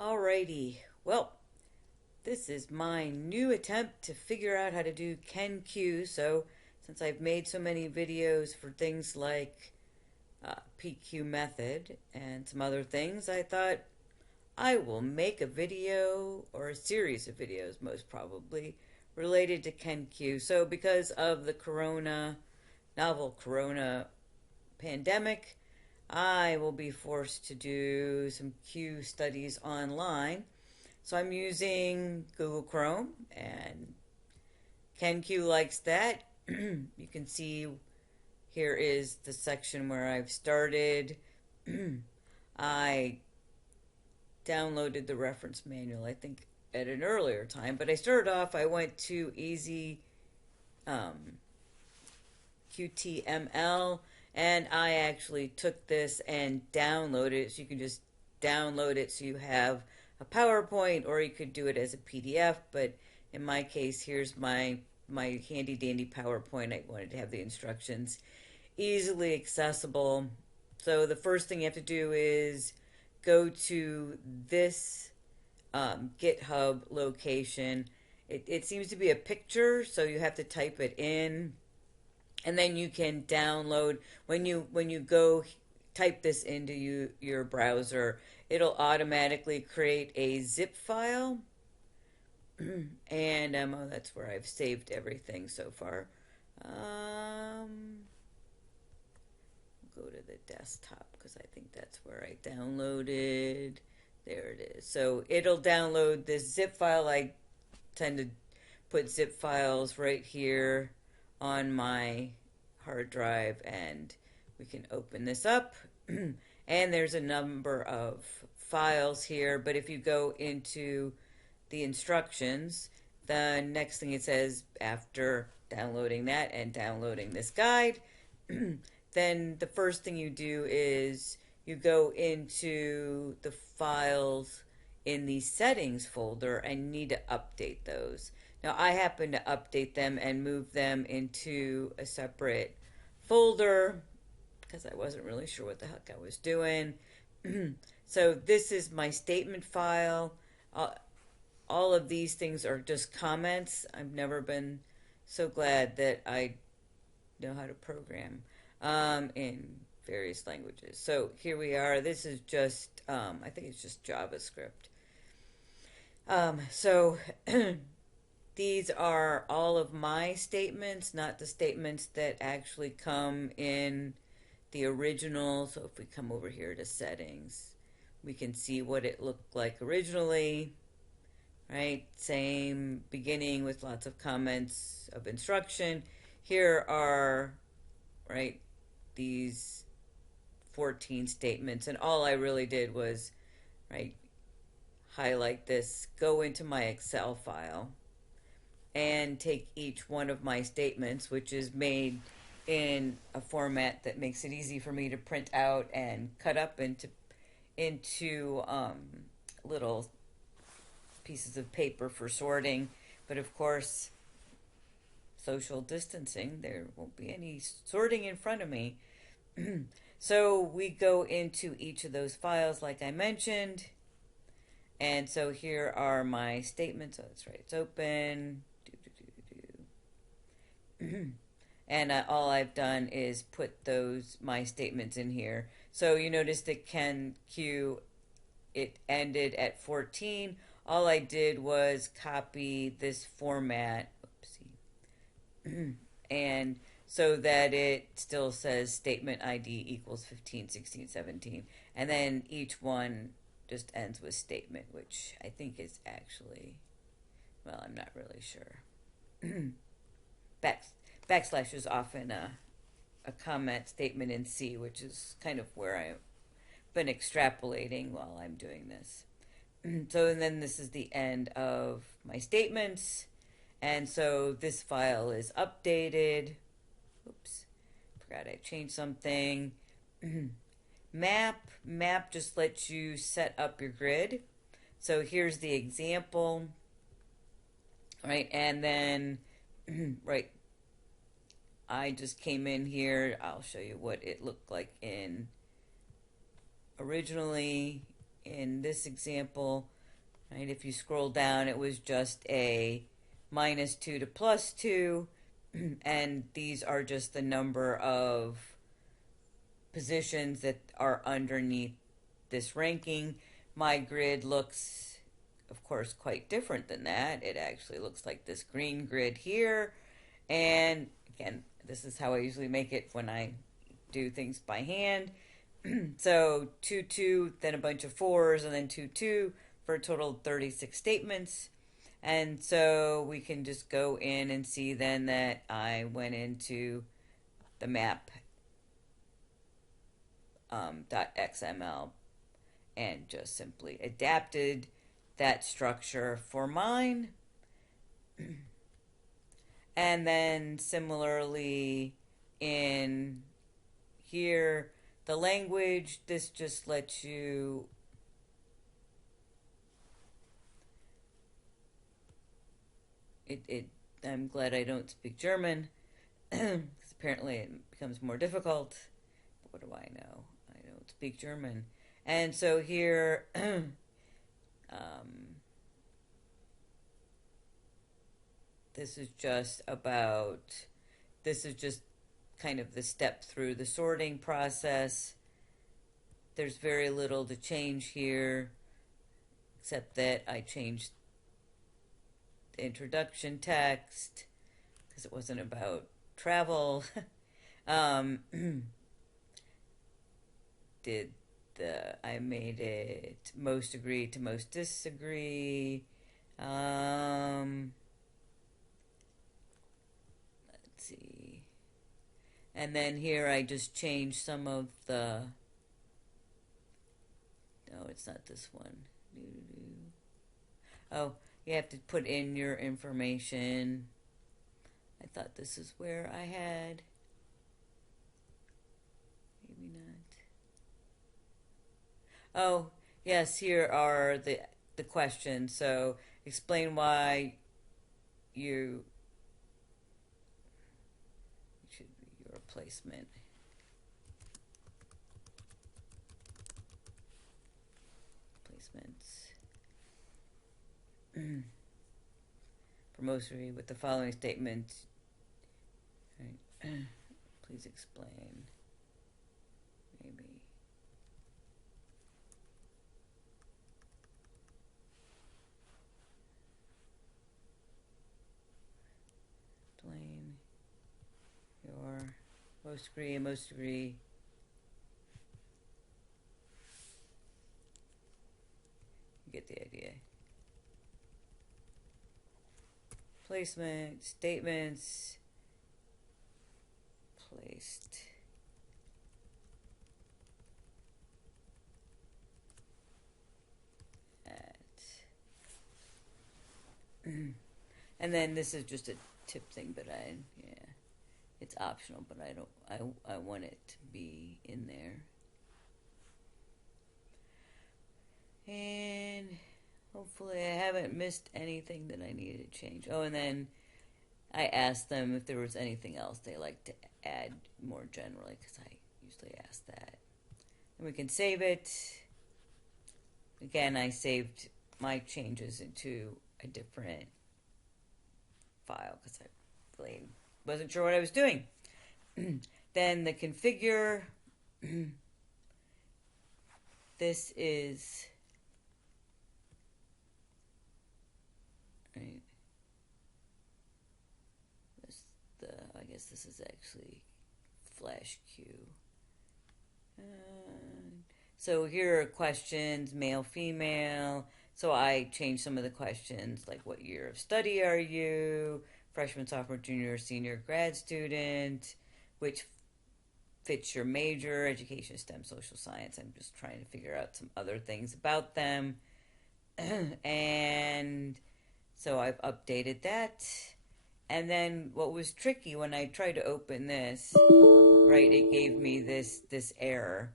Alrighty, well, this is my new attempt to figure out how to do KenQ. So, since I've made so many videos for things like PQ method and some other things, I thought I will make a video or a series of videos, most probably, related to KenQ. So, because of the novel corona pandemic, I will be forced to do some Q studies online. So I'm using Google Chrome, and KenQ likes that. You can see here is the section where I've started. I downloaded the reference manual, I think, at an earlier time, but I went to easy HtmlQ, and I actually took this and downloaded it. So you can just download it so you have a PowerPoint, or you could do it as a PDF. But in my case, here's my handy dandy PowerPoint. I wanted to have the instructions easily accessible. So the first thing you have to do is go to this GitHub location. It seems to be a picture, so you have to type it in, and then you can download. When you go type this into your browser, it'll automatically create a zip file, and oh, that's where I've saved everything so far. Go to the desktop because I think that's where I downloaded. There it is. So it'll download this zip file. I tend to put zip files right here on my hard drive, and we can open this up. And there's a number of files here, but if you go into the instructions, the next thing it says after downloading that and downloading this guide, then the first thing you do is you go into the files in the settings folder and need to update those. Now I happen to update them and move them into a separate folder because I wasn't really sure what the heck I was doing. So this is my statement file. All of these things are just comments. I've never been so glad that I know how to program in various languages. So here we are. This is just, I think it's just JavaScript. So these are all of my statements, not the statements that actually come in the original. So if we come over here to settings, we can see what it looked like originally, right? Same beginning with lots of comments of instruction. Here are, right, these 14 statements, and all I really did was, right, highlight this, go into my Excel file, and take each one of my statements, which is made in a format that makes it easy for me to print out and cut up into little pieces of paper for sorting. But of course, social distancing, there won't be any sorting in front of me. So we go into each of those files like I mentioned. And so here are my statements. So that's right, it's open. And all I've done is put my statements in here. So you notice that KenQ, it ended at 14. All I did was copy this format, oopsie, and so that it still says statement ID equals 15, 16, 17. And then each one just ends with statement, which I think is actually, well, I'm not really sure. Backslash is often a comment statement in C, which is kind of where I've been extrapolating while I'm doing this. So, and then this is the end of my statements. And so this file is updated. Oops, forgot I changed something. Map just lets you set up your grid. So here's the example, right? And then, right, I just came in here. I'll show you what it looked like in originally. in this example, right, if you scroll down, it was just a -2 to +2, and these are just the number of positions that are underneath this ranking. My grid looks, of course, quite different than that. It actually looks like this green grid here. And again, this is how I usually make it when I do things by hand. So 2, 2, then a bunch of 4s, and then 2, 2 for a total of 36 statements. And so we can just go in and see then that I went into the map .xml and just simply adapted that structure for mine. And then similarly in here, the language, this just lets you I'm glad I don't speak German because apparently it becomes more difficult. But what do I know? I don't speak German. And so here this is just kind of the step through the sorting process. There's very little to change here, except that I changed the introduction text because it wasn't about travel. I made it most agree to most disagree. Let's see. And then here I just changed some of the, no, it's not this one. Oh, you have to put in your information. I thought this is where I had. Maybe not. Oh, yes, here are the questions. So explain why you should be your replacement. Placements. For most of you, with the following statement, right. Please explain. Maybe. Explain your most degree and most degree. You get the idea. Placement, statements, placed. At. And then this is just a tip thing, but it's optional, but I want it to be in there. And hopefully I haven't missed anything that I needed to change. Oh, and then I asked them if there was anything else they like to add more generally, because I usually ask that. And we can save it. Again, I saved my changes into a different file because I really wasn't sure what I was doing. Then the configure. This is right. I guess this is actually /Q. So here are questions, male, female. So I changed some of the questions, like what year of study are you? Freshman, sophomore, junior, senior, grad student. Which fits your major? Education, STEM, social science. I'm just trying to figure out some other things about them. And so I've updated that. And then what was tricky when I tried to open this, right, it gave me this error.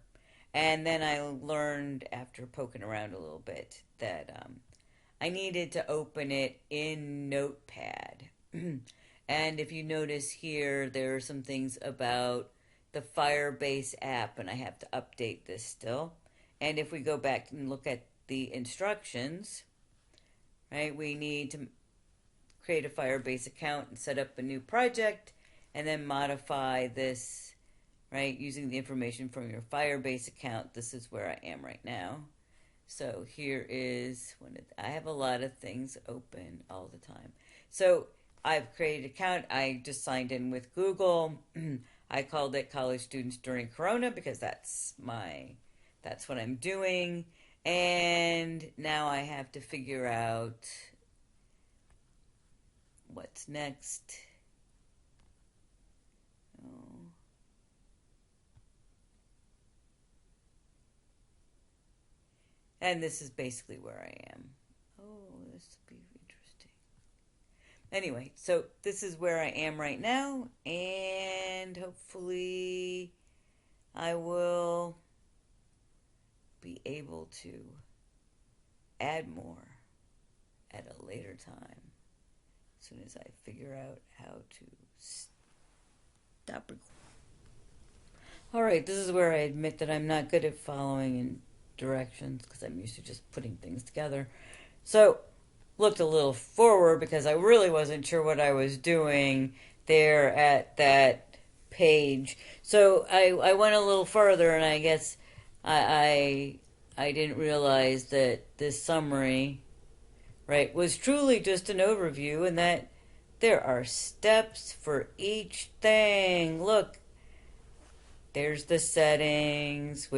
And then I learned after poking around a little bit that I needed to open it in Notepad. And if you notice here, there are some things about the Firebase app, and I have to update this still. And if we go back and look at the instructions, right, we need to create a Firebase account and set up a new project and then modify this, right, using the information from your Firebase account. This is where I am right now. So here is I have a lot of things open all the time. So I've created an account. I just signed in with Google. I called it College Students During Corona because that's what I'm doing. And now I have to figure out what's next. Oh. And this is basically where I am. Oh, this will be interesting. Anyway, so this is where I am right now, and hopefully I will be able to add more at a later time as soon as I figure out how to stop recording. All right, this is where I admit that I'm not good at following in directions because I'm used to just putting things together. So looked a little forward because I really wasn't sure what I was doing there at that page. So I went a little further, and I guess I didn't realize that this summary, right, was truly just an overview, and that there are steps for each thing. Look, there's the settings,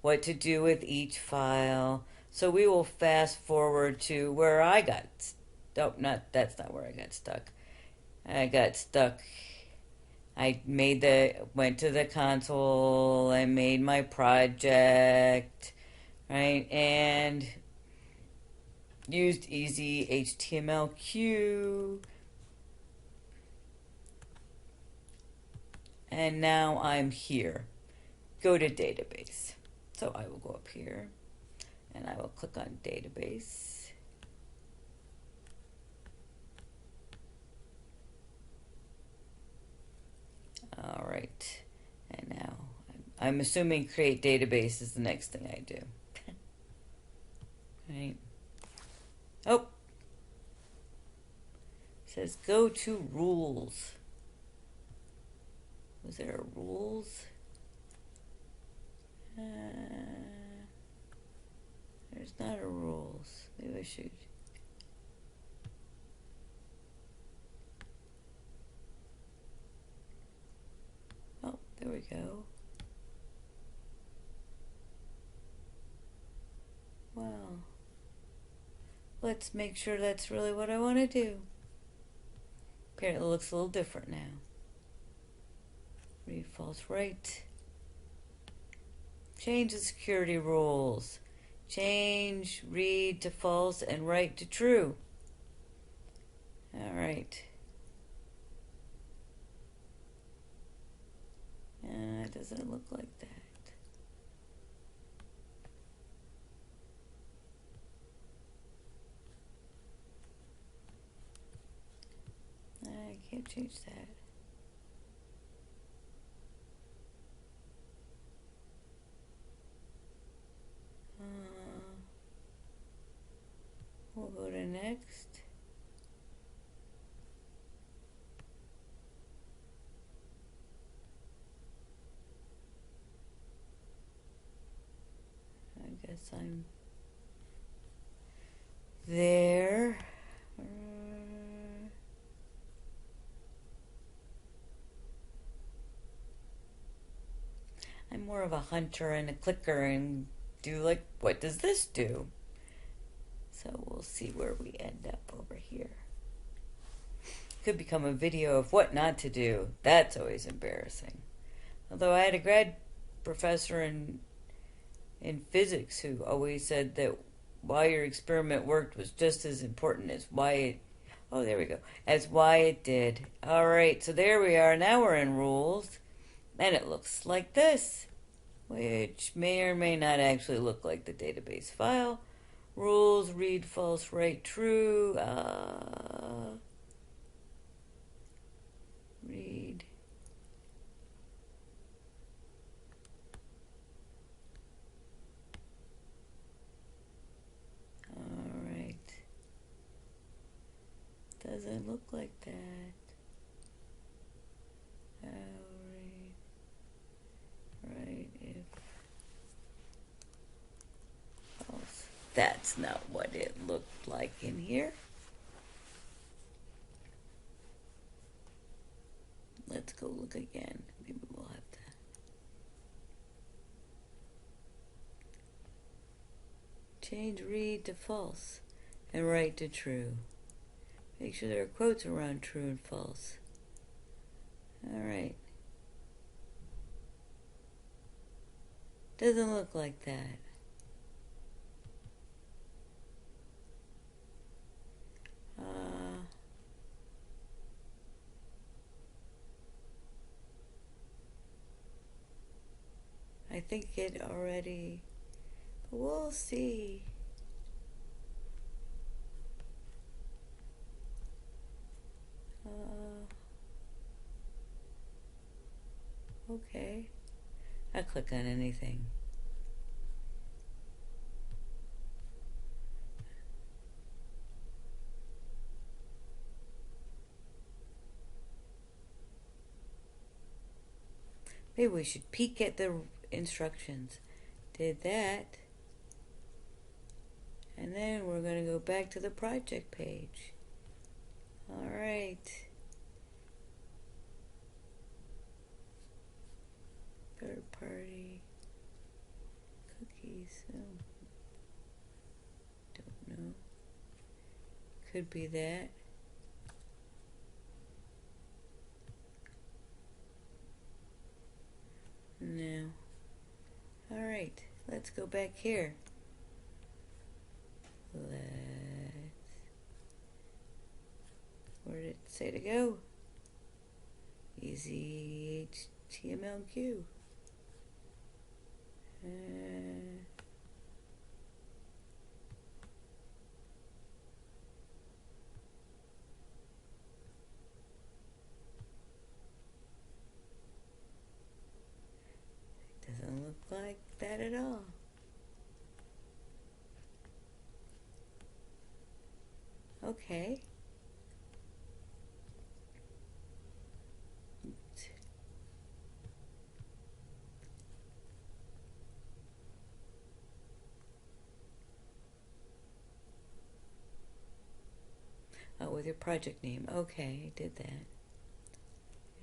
what to do with each file. So we will fast forward to where I got. Oh, that's not where I got stuck. I got stuck. Went to the console. I made my project, right, and used easy HtmlQ. And now I'm here. Go to database. So I will go up here and I will click on database. All right. And now I'm assuming create database is the next thing I do. Right. Oh. It says go to rules. Was there a rules? There's not a rules. Maybe I should. Oh, there we go. Well, let's make sure that's really what I want to do. Apparently it looks a little different now. Read false right. Change the security rules. Change read to false and write to true. All right. It doesn't look like that. I can't change that. We'll go to next. I guess I'm there. I'm more of a hunter and a clicker and do like, what does this do? So we'll see where we end up over here. Could become a video of what not to do. That's always embarrassing. Although I had a grad professor in physics who always said that why your experiment worked was just as important as why it, oh, there we go, as why it did. All right, so there we are. Now we're in rules, and it looks like this, which may or may not actually look like the database file. Rules, read false, write true. Read. doesn't look like that. Right, if false. That's not what it looked like in here. Let's go look again. Maybe we'll have to. Change read to false and write to true. Make sure there are quotes around true and false. Alright. Doesn't look like that. I think it already, but we'll see. Okay. I click on anything. Maybe we should peek at the instructions. Did that. And then we're going to go back to the project page. All right. Third party cookies. Oh. Don't know. Could be that. No. All right. Let's go back here. Where did it say to go? Easy HtmlQ. Doesn't look like that at all. Okay. Oh, with your project name. Okay, I did that.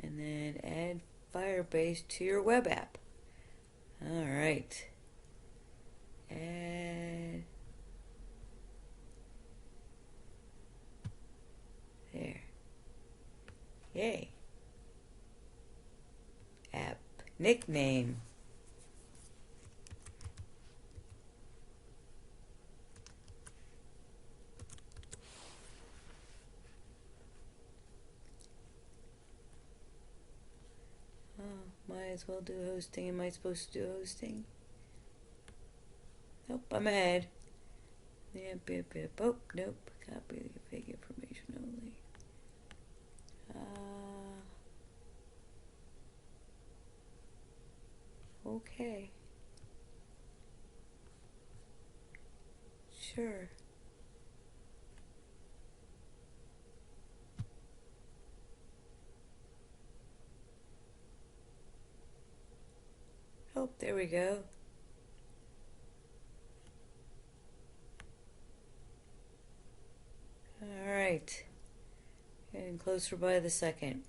And then add Firebase to your web app. All right. Add. There. Yay. App nickname. Might as well do hosting. Am I supposed to do hosting? Nope, I'm ahead. Yep. Oh, nope. Copy the fake information only. Okay. Sure. Oh, there we go. All right. Getting closer by the second.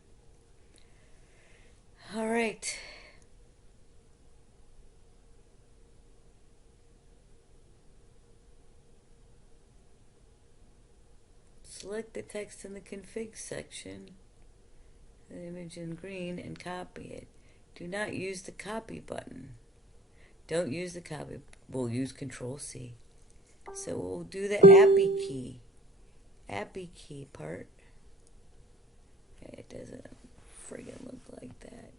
All right. Select the text in the config section, the image in green, and copy it. Do not use the copy button. Don't use the copy. We'll use Control-C. So we'll do the appy key part. It doesn't friggin' look like that.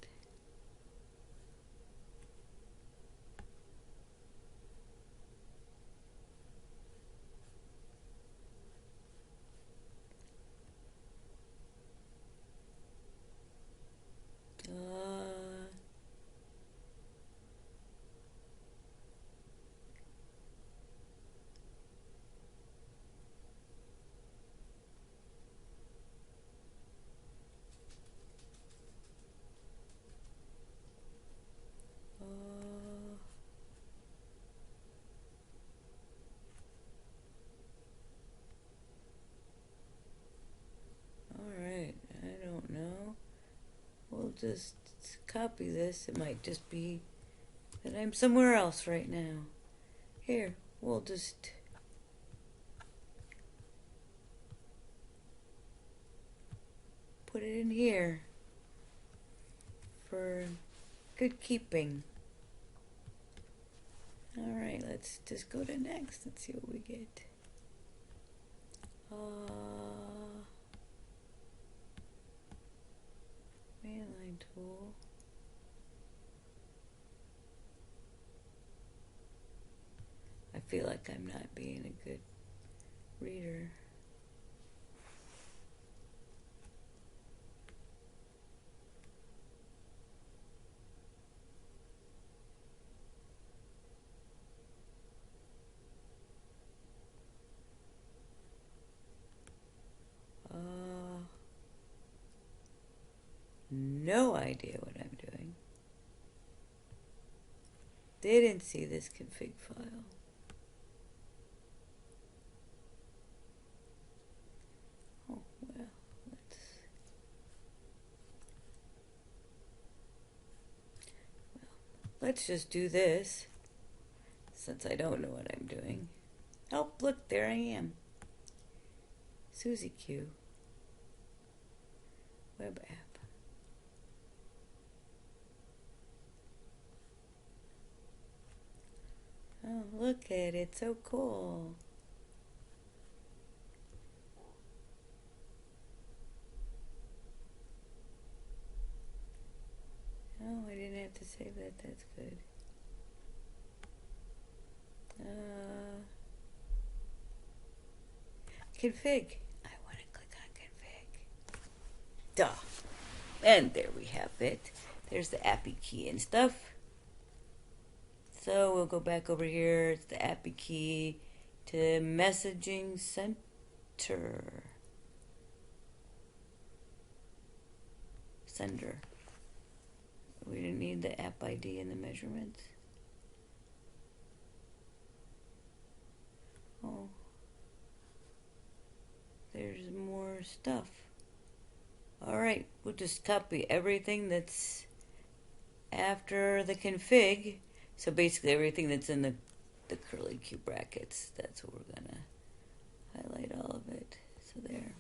just copy this. It might just be that I'm somewhere else right now. Here, we'll just put it in here for good keeping. Alright, let's just go to next and see what we get. Mainline tool. I feel like I'm not being a good reader. No idea what I'm doing. Didn't see this config file. Oh, well, let's just do this, since I don't know what I'm doing. Oh, look, there I am. Suzy Q. Web app. Oh, look at it, so cool. Oh, I didn't have to save that, that's good. Config. I want to click on config. Duh. And there we have it. There's the API key and stuff. So we'll go back over here. It's the API key to messaging center. Sender. We didn't need the app ID and the measurements. Oh. There's more stuff. Alright, we'll just copy everything that's after the config. So basically everything that's in the curly Q brackets, that's what we're gonna highlight all of it. So there.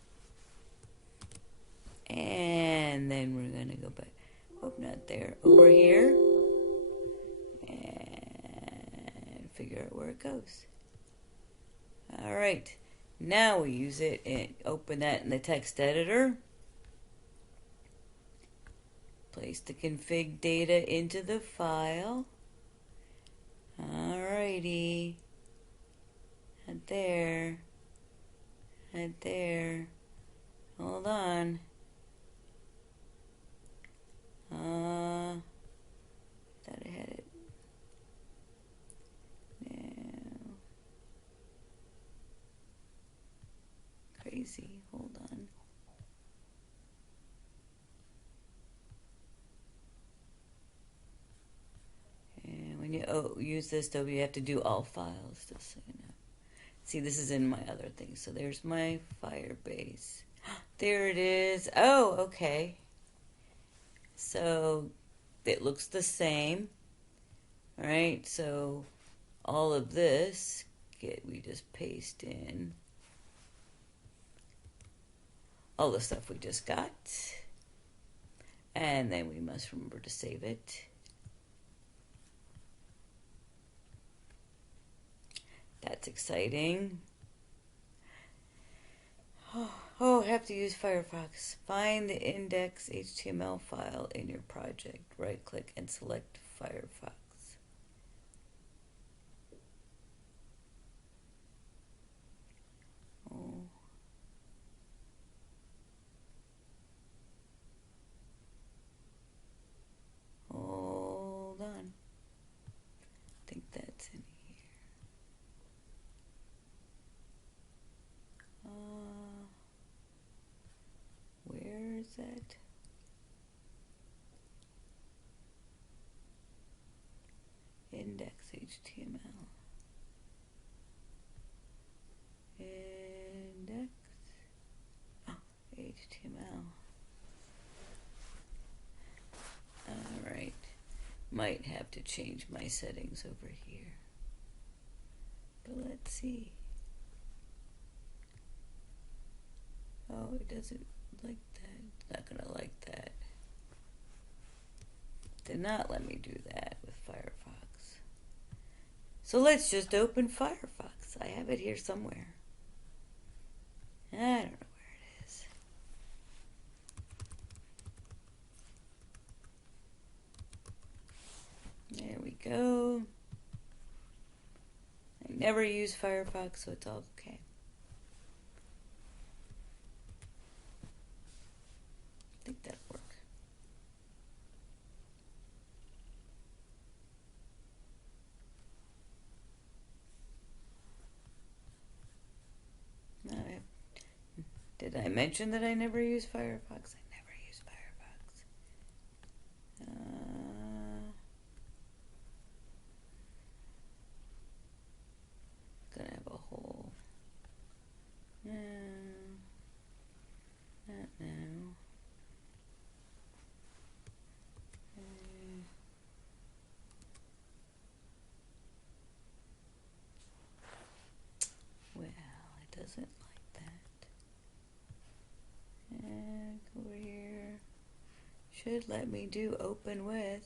And then we're gonna go back. Oh, not there. Over here. And figure out where it goes. Alright. Now we use it and open that in the text editor. Place the config data into the file. Alrighty. And there. And there. Hold on. Thought I had it. Now. Crazy. Hold on. And when you use this, though, you have to do all files, just so you know. See, this is in my other thing. So there's my Firebase. There it is. Oh, okay. So it looks the same. All right, so all of this, we just paste in all the stuff we just got. And then we must remember to save it. That's exciting. Oh, I have to use Firefox. Find the index HTML file in your project. Right click and select Firefox. Oh. Hold on. I think that's in here. Where is that? might have to change my settings over here. But let's see. Oh, it doesn't like that. It's not gonna like that. Did not let me do that with Firefox. So let's just open Firefox. I have it here somewhere. I don't know where it is. There we go. I never use Firefox, so it's all okay. I think that'll work. Did I mention that I never use Firefox? I never use Firefox. Gonna have a whole. No, not now. Well, it doesn't like that. And over here, should let me do open with.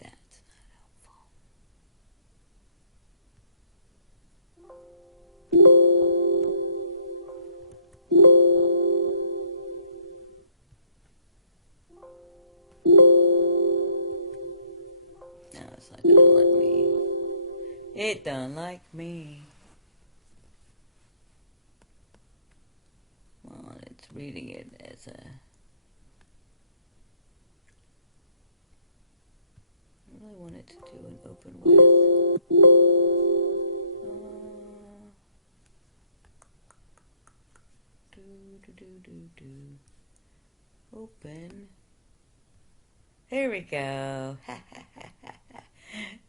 That's not helpful. No, it's not gonna let me. It don't like me. Well, it's reading it as a. I really want it to do an open with. Open. There we go.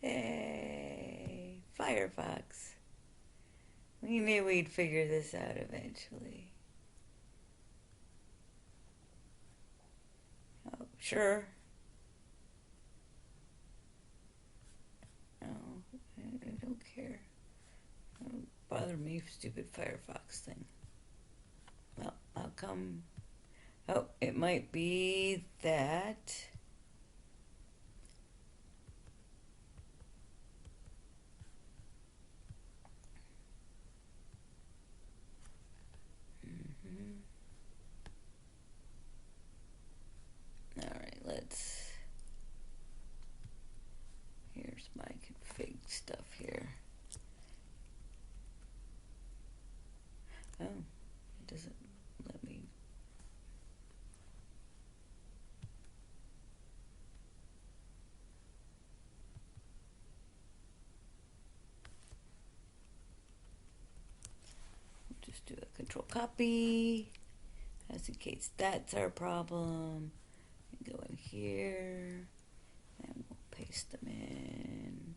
Hey, Firefox. We knew we'd figure this out eventually. Oh, sure. No, I don't care. Don't bother me, stupid Firefox thing. Well, I'll come. Oh, it might be that. Alright, let's. Here's my config stuff here. Oh, it doesn't let me. Just do a control copy, as in case that's our problem. Go in here, and we'll paste them in.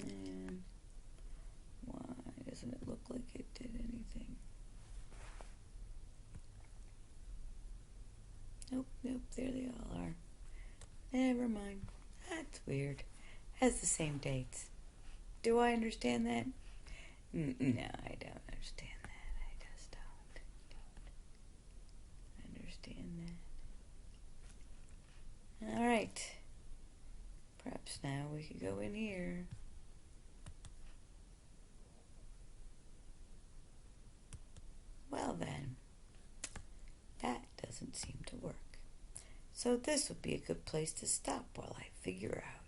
And why doesn't it look like it did anything? Nope, nope, there they all are. Never mind. That's weird. Has the same dates. Do I understand that? No, I don't understand that. I just don't understand that. Alright. Perhaps now we could go in here. Well then, that doesn't seem to work. So this would be a good place to stop while I figure out